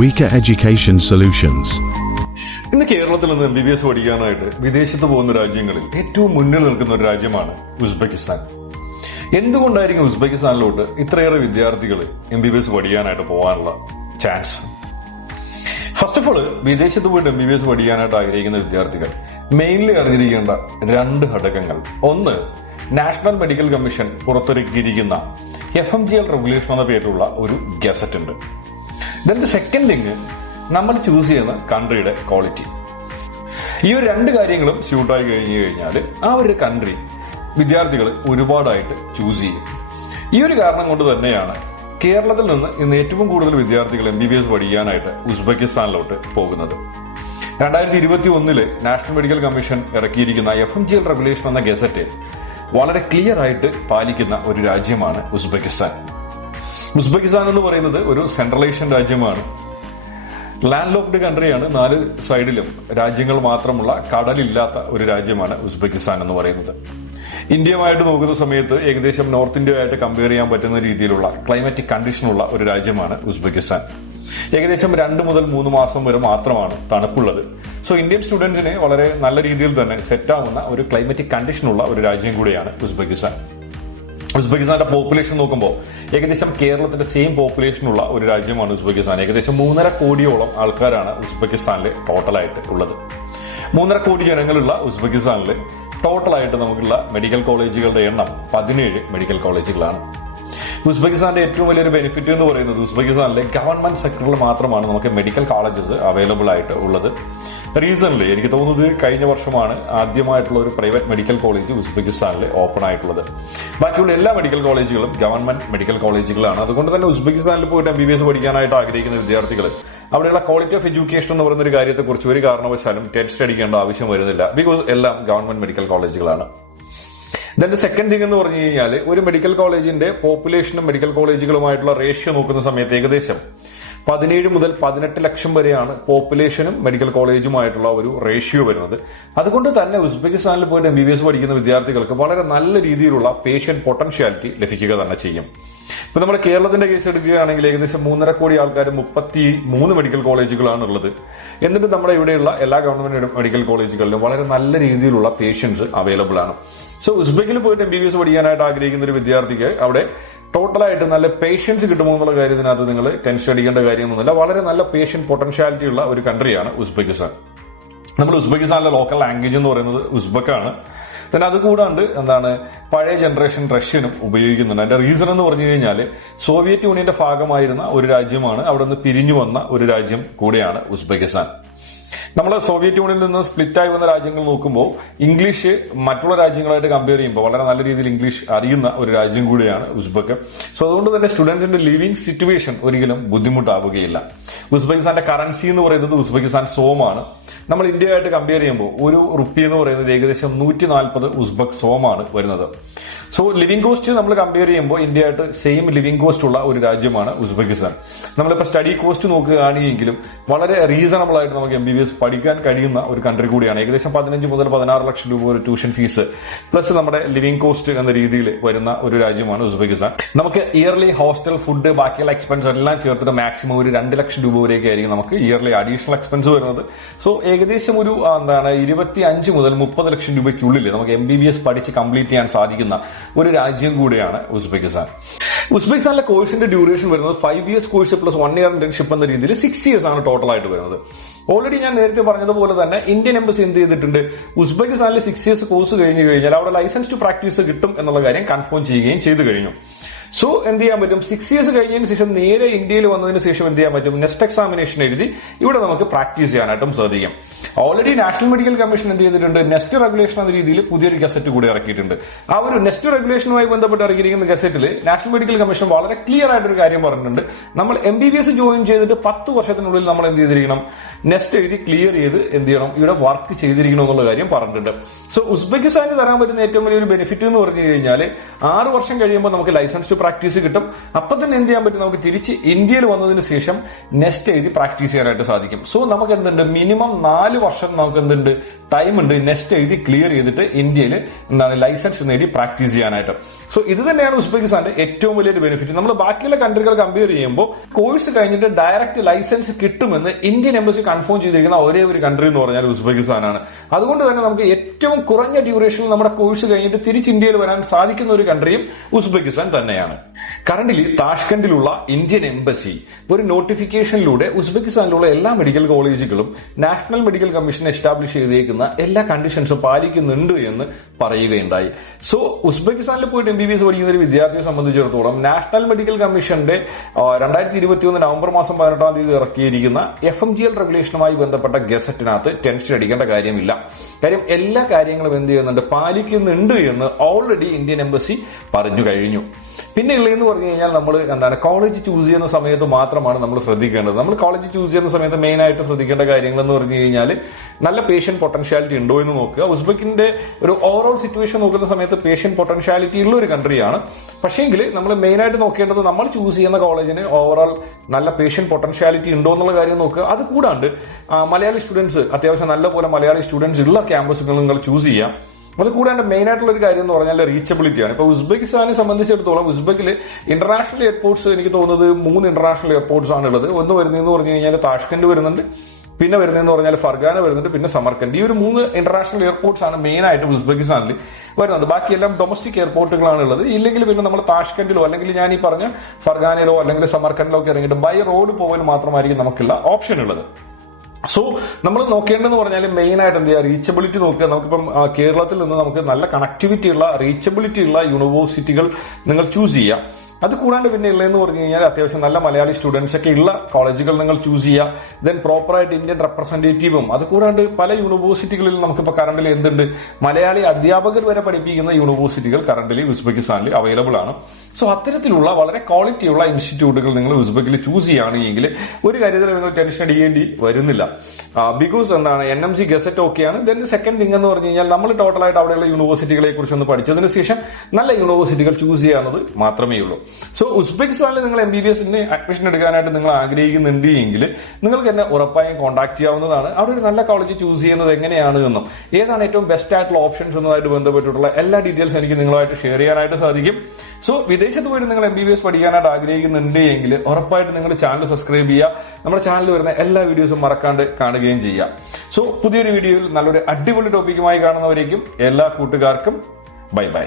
Weaker Education Solutions. ഇന്ന് കേരളത്തിൽ നിന്ന് എം ബി ബി എസ് പഠിക്കാനായിട്ട് വിദേശത്ത് പോകുന്ന രാജ്യങ്ങളിൽ ഏറ്റവും മുന്നിൽ നിൽക്കുന്ന ഒരു രാജ്യമാണ് ഉസ്ബെക്കിസ്ഥാൻ. എന്തുകൊണ്ടായിരിക്കും ഉസ്ബെക്കിസ്ഥാനിലോട്ട് ഇത്രയേറെ വിദ്യാർത്ഥികൾ എം ബി ബി എസ് പഠിക്കാനായിട്ട് പോകാനുള്ള ചാൻസ് ഫസ്റ്റ് ഓഫ് ഓൾ വിദേശത്ത് പോയിട്ട് എം ബി ബി എസ് പഠിക്കാനായിട്ട് ആഗ്രഹിക്കുന്ന വിദ്യാർത്ഥികൾ മെയിൻലി അറിഞ്ഞിരിക്കേണ്ട രണ്ട് ഘടകങ്ങൾ. ഒന്ന് national medical commission പുറത്തിറക്കിയിരിക്കുന്ന F M G L regulation എന്ന പേരിലുള്ള ഒരു ഗസറ്റ് ഉണ്ട്. ദ സെക്കൻഡ് തിങ് നമ്മൾ ചൂസ് ചെയ്യുന്ന കൺട്രിയുടെ ക്വാളിറ്റി ഈ ഒരു രണ്ട് കാര്യങ്ങളും ഷൂട്ടായി കഴിഞ്ഞു കഴിഞ്ഞാൽ ആ ഒരു കൺട്രി വിദ്യാർത്ഥികൾ ഒരുപാടായിട്ട് ചൂസ് ചെയ്യും. ഈ ഒരു കാരണം കൊണ്ട് തന്നെയാണ് കേരളത്തിൽ നിന്ന് ഇന്ന് ഏറ്റവും കൂടുതൽ വിദ്യാർത്ഥികൾ എം ബി ബി എസ് പഠിക്കാനായിട്ട് ഉസ്ബെക്കിസ്ഥാനിലോട്ട് പോകുന്നത്. രണ്ടായിരത്തി ഇരുപത്തി ഒന്നിൽ national medical commission ഇറക്കിയിരിക്കുന്ന F M G L regulation എന്ന ഗസറ്റ് വളരെ ക്ലിയർ ആയിട്ട് പാലിക്കുന്ന ഒരു രാജ്യമാണ് ഉസ്ബെക്കിസ്ഥാൻ. ഉസ്ബെക്കിസ്ഥാൻ എന്ന് പറയുന്നത് ഒരു സെൻട്രലേഷ്യൻ രാജ്യമാണ്. ലാൻഡ് ലോക്ക്ഡ് കൺട്രിയാണ് നാല് സൈഡിലും രാജ്യങ്ങൾ മാത്രമുള്ള കടലില്ലാത്ത ഒരു രാജ്യമാണ് ഉസ്ബെക്കിസ്ഥാൻ എന്ന് പറയുന്നത്. ഇന്ത്യയുമായിട്ട് നോക്കുന്ന സമയത്ത് ഏകദേശം നോർത്ത് ഇന്ത്യയുമായിട്ട് കമ്പയർ ചെയ്യാൻ പറ്റുന്ന രീതിയിലുള്ള ക്ലൈമാറ്റിക് കണ്ടീഷനുള്ള ഒരു രാജ്യമാണ് ഉസ്ബെക്കിസ്ഥാൻ. ഏകദേശം രണ്ട് മുതൽ മൂന്ന് മാസം വരെ മാത്രമാണ് തണുപ്പുള്ളത്. സോ ഇന്ത്യൻ സ്റ്റുഡൻസിന് വളരെ നല്ല രീതിയിൽ തന്നെ സെറ്റ് ആവുന്ന ഒരു ക്ലൈമറ്റിക് കണ്ടീഷനുള്ള ഒരു രാജ്യം കൂടിയാണ് ഉസ്ബെക്കിസ്ഥാൻ. ഉസ്ബെക്കിസ്ഥാന്റെ പോപ്പുലേഷൻ നോക്കുമ്പോൾ ഏകദേശം കേരളത്തിന്റെ സെയിം പോപ്പുലേഷനുള്ള ഒരു രാജ്യമാണ് ഉസ്ബെക്കിസ്ഥാൻ. ഏകദേശം മൂന്നര കോടിയോളം ആൾക്കാരാണ് ഉസ്ബെക്കിസ്ഥാനിൽ ടോട്ടലായിട്ട് ഉള്ളത്. മൂന്നര കോടി ജനങ്ങളുള്ള ഉസ്ബെക്കിസ്ഥാനിൽ ടോട്ടലായിട്ട് നമുക്കുള്ള മെഡിക്കൽ കോളേജുകളുടെ എണ്ണം പതിനേഴ് മെഡിക്കൽ കോളേജുകളാണ് ഉസ്ബെക്കിസ്ഥാന്റെ ഏറ്റവും വലിയൊരു ബെനിഫിറ്റ് എന്ന് പറയുന്നത് ഉസ്ബെക്കിസ്ഥാനിലെ ഗവൺമെന്റ് സെക്ടറിൽ മാത്രമാണ് നമുക്ക് മെഡിക്കൽ കോളേജസ് അവൈലബിൾ ആയിട്ട് ഉള്ളത്. റീസൺലി എനിക്ക് തോന്നുന്നത് കഴിഞ്ഞ വർഷമാണ് ആദ്യമായിട്ടുള്ള ഒരു പ്രൈവറ്റ് മെഡിക്കൽ കോളേജ് ഉസ്ബെക്കിസ്ഥാനിൽ ഓപ്പൺ ആയിട്ടുള്ളത്. ബാക്കിയുള്ള എല്ലാ മെഡിക്കൽ കോളേജുകളും ഗവൺമെന്റ് മെഡിക്കൽ കോളേജുകളാണ് അതുകൊണ്ട് തന്നെ ഉസ്ബെക്കിസ്ഥാനിൽ പോയിട്ട് എം ബി ബി എസ് പഠിക്കാനായിട്ട് ആഗ്രഹിക്കുന്ന വിദ്യാർത്ഥികൾ അവിടെയുള്ള ക്വാളിറ്റി ഓഫ് എഡ്യൂക്കേഷൻ എന്ന് പറയുന്ന ഒരു കാര്യത്തെക്കുറിച്ച് ഒരു കാരണവശാലും ടെൻഷൻ അടിക്കേണ്ട ആവശ്യം വരുന്നില്ല. ബിക്കോസ് എല്ലാം ഗവൺമെന്റ് മെഡിക്കൽ കോളേജുകളാണ് ഇതിന്റെ സെക്കൻഡ് തിങ് എന്ന് പറഞ്ഞു കഴിഞ്ഞാൽ ഒരു മെഡിക്കൽ കോളേജിന്റെ പോപ്പുലേഷനും മെഡിക്കൽ കോളേജുകളുമായിട്ടുള്ള റേഷ്യോ നോക്കുന്ന സമയത്ത് ഏകദേശം പതിനേഴ് മുതൽ പതിനെട്ട് ലക്ഷം വരെയാണ് പോപ്പുലേഷനും മെഡിക്കൽ കോളേജുമായിട്ടുള്ള ഒരു റേഷ്യോ വരുന്നത്. അതുകൊണ്ട് തന്നെ ഉസ്ബെക്കിസ്ഥാനിൽ പോയിട്ട് എം ബി ബി എസ് പഠിക്കുന്ന വിദ്യാർത്ഥികൾക്ക് വളരെ നല്ല രീതിയിലുള്ള പേഷ്യന്റ് പൊട്ടൻഷ്യാലിറ്റി ലഭിക്കുക തന്നെ ചെയ്യും. ഇപ്പൊ നമ്മുടെ കേരളത്തിന്റെ കേസ് എടുക്കുകയാണെങ്കിൽ ഏകദേശം മൂന്നര കോടി ആൾക്കാർ മുപ്പത്തി മൂന്ന് മെഡിക്കൽ കോളേജുകളാണ് ഉള്ളത് എന്നിട്ട് നമ്മുടെ ഇവിടെയുള്ള എല്ലാ ഗവൺമെന്റ് മെഡിക്കൽ കോളേജുകളിലും വളരെ നല്ല രീതിയിലുള്ള പേഷ്യൻസ് അവൈലബിൾ ആണ്. സോ ഉസ്ബെക്കിൽ പോയിട്ട് എം ബി ബി എസ് പഠിക്കാനായിട്ട് ആഗ്രഹിക്കുന്ന ഒരു വിദ്യാർത്ഥിക്ക് അവിടെ ടോട്ടലായിട്ട് നല്ല പേഷ്യൻസ് കിട്ടുമോ എന്നുള്ള കാര്യത്തിനകത്ത് നിങ്ങൾ ടെൻഷൻ അടിക്കേണ്ട കാര്യമൊന്നുമില്ല വളരെ നല്ല പേഷ്യൻ പൊട്ടൻഷ്യാലിറ്റി ഉള്ള ഒരു കൺട്രിയാണ് ഉസ്ബെക്കിസ്ഥാൻ. നമ്മൾ ഉസ്ബെക്കിസ്ഥാനിലെ ലോക്കൽ ലാംഗ്വേജ് എന്ന് പറയുന്നത് ഉസ്ബക്കാണ്. പിന്നെ അത് കൂടാണ്ട് എന്താണ് പഴയ ജനറേഷൻ റഷ്യനും ഉപയോഗിക്കുന്നുണ്ട്. അതിന്റെ റീസൺ എന്ന് പറഞ്ഞു കഴിഞ്ഞാൽ സോവിയറ്റ് യൂണിയന്റെ ഭാഗമായിരുന്ന ഒരു രാജ്യമാണ് അവിടെ നിന്ന് പിരിഞ്ഞു വന്ന ഒരു രാജ്യം കൂടെയാണ് ഉസ്ബെക്കിസ്ഥാൻ. നമ്മൾ സോവിയറ്റ് യൂണിയനിൽ നിന്ന് സ്പ്ലിറ്റ് ആയി വന്ന രാജ്യങ്ങൾ നോക്കുമ്പോൾ ഇംഗ്ലീഷ് മറ്റുള്ള രാജ്യങ്ങളായിട്ട് കമ്പയർ ചെയ്യുമ്പോൾ വളരെ നല്ല രീതിയിൽ ഇംഗ്ലീഷ് അറിയുന്ന ഒരു രാജ്യം കൂടിയാണ് ഉസ്ബക്ക്. സോ അതുകൊണ്ട് തന്നെ സ്റ്റുഡൻസിന്റെ ലിവിംഗ് സിറ്റുവേഷൻ ഒരിക്കലും ബുദ്ധിമുട്ടാവുകയില്ല. ഉസ്ബെക്കിസ്ഥാന്റെ കറൻസി എന്ന് പറയുന്നത് ഉസ്ബെക്കിസ്ഥാൻ സോമാണ്. നമ്മൾ ഇന്ത്യയായിട്ട് കമ്പയർ ചെയ്യുമ്പോൾ ഒരു റുപ്പി എന്ന് പറയുന്നത് ഏകദേശം നൂറ്റി നാൽപ്പത് ഉസ്ബക് സോമാണ് വരുന്നത്. സോ ലിവിംഗ് കോസ്റ്റ് നമ്മൾ കമ്പയർ ചെയ്യുമ്പോൾ ഇന്ത്യയായിട്ട് സെയിം ലിവിംഗ് കോസ്റ്റ് ഉള്ള ഒരു രാജ്യമാണ് ഉസ്ബെക്കിസ്ഥാൻ. നമ്മളിപ്പോൾ സ്റ്റഡി കോസ്റ്റ് നോക്കുകയാണെങ്കിലും വളരെ റീസണബിൾ ആയിട്ട് നമുക്ക് എം ബി ബി എസ് പഠിക്കാൻ കഴിയുന്ന ഒരു കൺട്രി കൂടിയാണ്. ഏകദേശം പതിനഞ്ച് മുതൽ പതിനാറ് ലക്ഷം രൂപ ഒരു ട്യൂഷൻ ഫീസ് പ്ലസ് നമ്മുടെ ലിവിംഗ് കോസ്റ്റ് എന്ന രീതിയിൽ വരുന്ന ഒരു രാജ്യമാണ് ഉസ്ബെക്കിസ്ഥാൻ. നമുക്ക് ഇയർലി ഹോസ്റ്റൽ ഫുഡ് ബാക്കിയുള്ള എക്സ്പെൻസ് എല്ലാം ചേർത്തിട്ട് മാക്സിമം ഒരു രണ്ട് ലക്ഷം രൂപ വരെയൊക്കെ ആയിരിക്കും നമുക്ക് ഇയർലി അഡീഷണൽ എക്സ്പെൻസ് വരുന്നത്. സോ ഏകദേശം ഒരു എന്താണ് ഇരുപത്തി അഞ്ച് മുതൽ മുപ്പത് ലക്ഷം രൂപയ്ക്കുള്ളിൽ നമുക്ക് എം ബി ബി എസ് പഠിച്ച് കംപ്ലീറ്റ് ചെയ്യാൻ സാധിക്കുന്ന ഒരു രാജ്യം കൂടിയാണ് ഉസ്ബെക്കിസ്ഥാൻ. ഉസ്ബെക്കിസ്ഥാനിലെ കോഴ്സിന്റെ ഡ്യൂറേഷൻ വരുന്നത് five years course plus one year internship എന്ന രീതിയിൽ സിക്സ് ഇയേഴ്സ് ആണ് ടോട്ടൽ ആയിട്ട് വരുന്നത്. ഓൾറെഡി ഞാൻ നേരത്തെ പറഞ്ഞതുപോലെ തന്നെ ഇന്ത്യൻ എംബസി എന്ത് ചെയ്തിട്ടുണ്ട്? ഉസ്ബെക്കിസ്ഥാനിലെ സിക്സ് ഇയേഴ്സ് കോഴ്സ് കഴിഞ്ഞു കഴിഞ്ഞാൽ അവിടെ ലൈസൻസ് ടു പ്രാക്ടീസ് കിട്ടും എന്നുള്ള കാര്യം കൺഫേം ചെയ്യുകയും ചെയ്തു കഴിഞ്ഞു. സോ എന്ത് ചെയ്യാൻ പറ്റും? സിക്സ് ഇയേഴ്സ് കഴിഞ്ഞതിന് ശേഷം നേരെ ഇന്ത്യയിൽ വന്നതിന് ശേഷം എന്ത് ചെയ്യാൻ പറ്റും? നെക്സ്റ്റ് എക്സാമിനേഷൻ എഴുതി ഇവിടെ നമുക്ക് പ്രാക്ടീസ് ചെയ്യാനായിട്ടും സാധിക്കും. ഓൾറെഡി നാഷണൽ മെഡിക്കൽ കമ്മീഷൻ എന്ത് ചെയ്തിട്ടുണ്ട്? നെസ്റ്റ് റെഗുലേഷൻ എന്ന രീതിയിൽ പുതിയൊരു ഗസറ്റ് കൂടി ഇറക്കിയിട്ടുണ്ട്. ആ ഒരു നെസ്റ്റ് റെഗുലേഷനുമായി ബന്ധപ്പെട്ട് ഇറക്കിയിരിക്കുന്ന ഗസറ്റിൽ നാഷണൽ മെഡിക്കൽ കമ്മീഷൻ വളരെ ക്ലിയർ ആയിട്ടൊരു കാര്യം പറഞ്ഞിട്ടുണ്ട്. നമ്മൾ M B B S join ചെയ്തിട്ട് പത്ത് വർഷത്തിനുള്ളിൽ നമ്മൾ എന്ത് ചെയ്തിരിക്കണം? നെക്സ്റ്റ് എഴുതി ക്ലിയർ ചെയ്ത് എന്ത് ചെയ്യണം? ഇവിടെ വർക്ക് ചെയ്തിരിക്കണം എന്നുള്ള കാര്യം പറഞ്ഞിട്ടുണ്ട്. സോ ഉസ്ബെക്കിസ്ഥാനിൽ തരാൻ പറ്റുന്ന ഏറ്റവും വലിയൊരു ബെനിഫിറ്റ് എന്ന് പറഞ്ഞു കഴിഞ്ഞാൽ ആറ് വർഷം കഴിയുമ്പോൾ നമുക്ക് ലൈസൻസ് ടു പ്രാക്ടീസ് കിട്ടും. അപ്പൊ തന്നെ എന്ത് ചെയ്യാൻ പറ്റും? നമുക്ക് തിരിച്ച് ഇന്ത്യയിൽ വന്നതിന് ശേഷം നെക്സ്റ്റ് എഴുതി പ്രാക്ടീസ് ചെയ്യാനായിട്ട് സാധിക്കും. സോ നമുക്ക് എന്തുണ്ട്? മിനിമം നാല് വർഷം നമുക്ക് എന്തുണ്ട്? ടൈം ഉണ്ട് നെക്സ്റ്റ് എഴുതി ക്ലിയർ ചെയ്തിട്ട് ഇന്ത്യയിൽ എന്താണ്? ലൈസൻസ് നേടി പ്രാക്ടീസ് ചെയ്യാനായിട്ട്. സോ ഇത് തന്നെയാണ് ഉസ്ബെക്കിസ്ഥാന്റെ ഏറ്റവും വലിയൊരു ബെനിഫിറ്റ് നമ്മൾ ബാക്കിയുള്ള കൺട്രികൾ കമ്പയർ ചെയ്യുമ്പോൾ കോഴ്സ് കഴിഞ്ഞിട്ട് ഡയറക്റ്റ് ലൈസൻസ് കിട്ടുമെന്ന് ഇന്ത്യൻ എംബസി കൺഫേം ചെയ്തിരിക്കുന്ന ഒരേ ഒരു കൺട്രി എന്ന് പറഞ്ഞാൽ ഉസ്ബെക്കിസ്ഥാനാണ്. അതുകൊണ്ട് തന്നെ നമുക്ക് ഏറ്റവും കുറഞ്ഞ ഡ്യൂറേഷനിൽ നമ്മുടെ കോഴ്സ് കഴിഞ്ഞിട്ട് തിരിച്ച് ഇന്ത്യയിൽ വരാൻ സാധിക്കുന്ന ഒരു കൺട്രിയും ഉസ്ബെക്കിസ്ഥാൻ തന്നെയാണ്. കറണ്ടിലി താഷ്കണ്ടിലുള്ള ഇന്ത്യൻ എംബസി ഒരു നോട്ടിഫിക്കേഷനിലൂടെ ഉസ്ബെക്കിസ്ഥാനിലുള്ള എല്ലാ മെഡിക്കൽ കോളേജുകളും നാഷണൽ മെഡിക്കൽ കമ്മീഷൻ എസ്റ്റാബ്ലിഷ് ചെയ്തേക്കുന്ന എല്ലാ കണ്ടീഷൻസും പാലിക്കുന്നുണ്ട് എന്ന് പറയുകയുണ്ടായി. സോ ഉസ്ബെക്കിസ്ഥാനിൽ പോയിട്ട് എം ബി ബി എസ് പഠിക്കുന്ന ഒരു വിദ്യാർത്ഥിയെ സംബന്ധിച്ചിടത്തോളം നാഷണൽ മെഡിക്കൽ കമ്മീഷന്റെ രണ്ടായിരത്തി ഇരുപത്തി ഒന്ന് നവംബർ മാസം പതിനെട്ടാം തീയതി ഇറക്കിയിരിക്കുന്ന എഫ് എം ജി എൽ റെഗുലേഷനുമായി ബന്ധപ്പെട്ട ഗസറ്റിനകത്ത് ടെൻഷൻ അടിക്കേണ്ട കാര്യമില്ല. കാര്യം എല്ലാ കാര്യങ്ങളും എന്ത് ചെയ്യുന്നുണ്ട്? പാലിക്കുന്നുണ്ട് എന്ന് ഓൾറെഡി ഇന്ത്യൻ എംബസി പറഞ്ഞു കഴിഞ്ഞു. പിന്നെ ഉള്ളതെന്ന് പറഞ്ഞു കഴിഞ്ഞാൽ നമ്മൾ എന്താണ് കോളേജ് ചൂസ് ചെയ്യുന്ന സമയത്ത് മാത്രമാണ് നമ്മൾ ശ്രദ്ധിക്കേണ്ടത്. നമ്മൾ കോളേജ് ചൂസ് ചെയ്യുന്ന സമയത്ത് മെയിൻ ആയിട്ട് ശ്രദ്ധിക്കേണ്ട കാര്യങ്ങൾ എന്ന് പറഞ്ഞു കഴിഞ്ഞാൽ നല്ല പേഷ്യൻ പൊട്ടൻഷ്യാലിറ്റി ഉണ്ടോ എന്ന് നോക്കുക. ഉസ്ബെക്കിന്റെ ഒരു ഓവറോൾ സിറ്റുവേഷൻ നോക്കുന്ന സമയത്ത് പേഷ്യൻ പൊട്ടൻഷ്യാലിറ്റി ഉള്ള ഒരു കൺട്രിയാണ് പക്ഷേങ്കിൽ നമ്മൾ മെയിൻ ആയിട്ട് നോക്കേണ്ടത് നമ്മൾ ചൂസ് ചെയ്യുന്ന കോളേജിന് ഓവറോൾ നല്ല പേഷ്യൻ പൊട്ടൻഷ്യാലിറ്റി ഉണ്ടോ എന്നുള്ള കാര്യം നോക്കുക. അത് കൂടാണ്ട് മലയാളി സ്റ്റുഡൻസ് അത്യാവശ്യം നല്ലപോലെ മലയാളി സ്റ്റുഡൻസ് ഉള്ള ക്യാമ്പസുകൾ നിങ്ങൾ ചൂസ് ചെയ്യാം അത് കൂടാണ്ട് മെയിൻ ആയിട്ടുള്ള ഒരു കാര്യം എന്ന് പറഞ്ഞാൽ റീച്ചബിലിറ്റിയാണ് ഇപ്പൊ ഉസ്ബെക്കിസ്ഥാനെ സംബന്ധിച്ചിടത്തോളം ഉസ്ബെക്കിൽ ഇന്റർനാഷണൽ എയർപോർട്ട്സ് എനിക്ക് തോന്നുന്നത് മൂന്ന് ഇന്റർനാഷണൽ എയർപോർട്ട്സ് ആണ് ഉള്ളത് ഒന്ന് വരുന്നത് എന്ന് പറഞ്ഞു കഴിഞ്ഞാൽ താഷ്കന്റ് വരുന്നുണ്ട് പിന്നെ വരുന്നതെന്ന് പറഞ്ഞാൽ ഫർഗാന വരുന്നുണ്ട് പിന്നെ സമർക്കണ്ട് ഈ ഒരു മൂന്ന് ഇന്റർനാഷണൽ എയർപോർട്ട്സ് ആണ് മെയിൻ ആയിട്ട് ഉസ്ബെക്കിസ്ഥാനിൽ വരുന്നത്. ബാക്കിയെല്ലാം ഡൊമസ്റ്റിക് എയർപോർട്ടുകളാണ് ഉള്ളത് ഇല്ലെങ്കിൽ പിന്നെ നമ്മൾ താഷ്കണ്ടിലോ അല്ലെങ്കിൽ ഞാൻ ഈ പറഞ്ഞ ഫർഗാനയിലോ അല്ലെങ്കിൽ സമർക്കണ്ടിലോ ഒക്കെ ഇറങ്ങിയിട്ട് ബൈ റോഡ് പോകൽ മാത്രമായിരിക്കും നമുക്കുള്ള ഓപ്ഷൻ ഉള്ളത്. സോ നമ്മൾ നോക്കേണ്ടതെന്ന് പറഞ്ഞാൽ മെയിൻ ആയിട്ട് എന്ത് ചെയ്യുക? റീച്ചബിലിറ്റി നോക്കുക. നമുക്കിപ്പം കേരളത്തിൽ നിന്ന് നമുക്ക് നല്ല കണക്ടിവിറ്റി ഉള്ള റീച്ചബിലിറ്റി ഉള്ള യൂണിവേഴ്സിറ്റികൾ നിങ്ങൾ ചൂസ് ചെയ്യാം അത് കൂടാണ്ട് പിന്നെ ഉള്ളതെന്ന് പറഞ്ഞു കഴിഞ്ഞാൽ അത്യാവശ്യം നല്ല മലയാളി സ്റ്റുഡൻസ് ഒക്കെ ഉള്ള കോളേജുകൾ നിങ്ങൾ ചൂസ് ചെയ്യുക ദെൻ പ്രോപ്പറായിട്ട് ഇന്ത്യൻ റെപ്രസെന്റേറ്റീവും അത് കൂടാണ്ട് പല യൂണിവേഴ്സിറ്റികളിൽ നമുക്കിപ്പോൾ കറണ്ടിൽ എന്തുണ്ട്? മലയാളി അധ്യാപകർ വരെ പഠിപ്പിക്കുന്ന യൂണിവേഴ്സിറ്റികൾ കറണ്ടിൽ ഉസ്ബെക്കിസ്ഥാനിൽ അവൈലബിൾ ആണ്. സോ അത്തരത്തിലുള്ള വളരെ ക്വാളിറ്റിയുള്ള ഇൻസ്റ്റിറ്റ്യൂട്ടുകൾ നിങ്ങൾ ഉസ്ബെക്കിൽ ചൂസ് ചെയ്യുകയാണെങ്കിൽ ഒരു കാര്യത്തിൽ നിങ്ങൾ ടെൻഷൻ അടിക്കേണ്ടി വരുന്നില്ല. ബിക്കോസ് എന്താണ്? എൻ എം സി ഗസറ്റ് ഓക്കെയാണ് ദെൻ സെക്കൻഡ് തിങ് എന്ന് പറഞ്ഞു കഴിഞ്ഞാൽ നമ്മൾ ടോട്ടലായിട്ട് അവിടെയുള്ള യൂണിവേഴ്സിറ്റികളെ കുറിച്ച് ഒന്ന് പഠിച്ചതിന് ശേഷം നല്ല യൂണിവേഴ്സിറ്റികൾ ചൂസ് ചെയ്യാവുന്നത് മാത്രമേ ഉള്ളൂ. സോ ഉസ്ബെക്കിസ്ഥാനിൽ നിങ്ങൾ എം ബി ബി എസിന് അഡ്മിഷൻ എടുക്കാനായിട്ട് നിങ്ങൾ ആഗ്രഹിക്കുന്നുണ്ട് എങ്കിൽ നിങ്ങൾക്ക് എന്നെ ഉറപ്പായും കോൺടാക്ട് ചെയ്യാവുന്നതാണ്. അവിടെ ഒരു നല്ല കോളേജ് ചൂസ് ചെയ്യുന്നത് എങ്ങനെയാണ് എന്നും. ഏതാണ് ഏറ്റവും ബെസ്റ്റ് ആയിട്ടുള്ള ഓപ്ഷൻസ് എന്നതായിട്ട് ബന്ധപ്പെട്ടിട്ടുള്ള എല്ലാ ഡീറ്റെയിൽസ് എനിക്ക് നിങ്ങളുമായിട്ട് ഷെയർ ചെയ്യാനായിട്ട് സാധിക്കും. സോ വിദേശത്ത് പോയിട്ട് നിങ്ങൾ എം ബി ബി എസ് പഠിക്കാനായിട്ട് ആഗ്രഹിക്കുന്നുണ്ട് എങ്കിൽ ഉറപ്പായിട്ട് നിങ്ങൾ ചാനൽ സബ്സ്ക്രൈബ് ചെയ്യുക. നമ്മുടെ ചാനലിൽ വരുന്ന എല്ലാ വീഡിയോസും മറക്കാണ്ട് കാണുകയും ചെയ്യുക. സോ പുതിയൊരു വീഡിയോയിൽ നല്ലൊരു അടിപൊളി ടോപ്പിക്കുമായി കാണുന്നവരേക്കും എല്ലാ കൂട്ടുകാർക്കും ബൈ ബൈ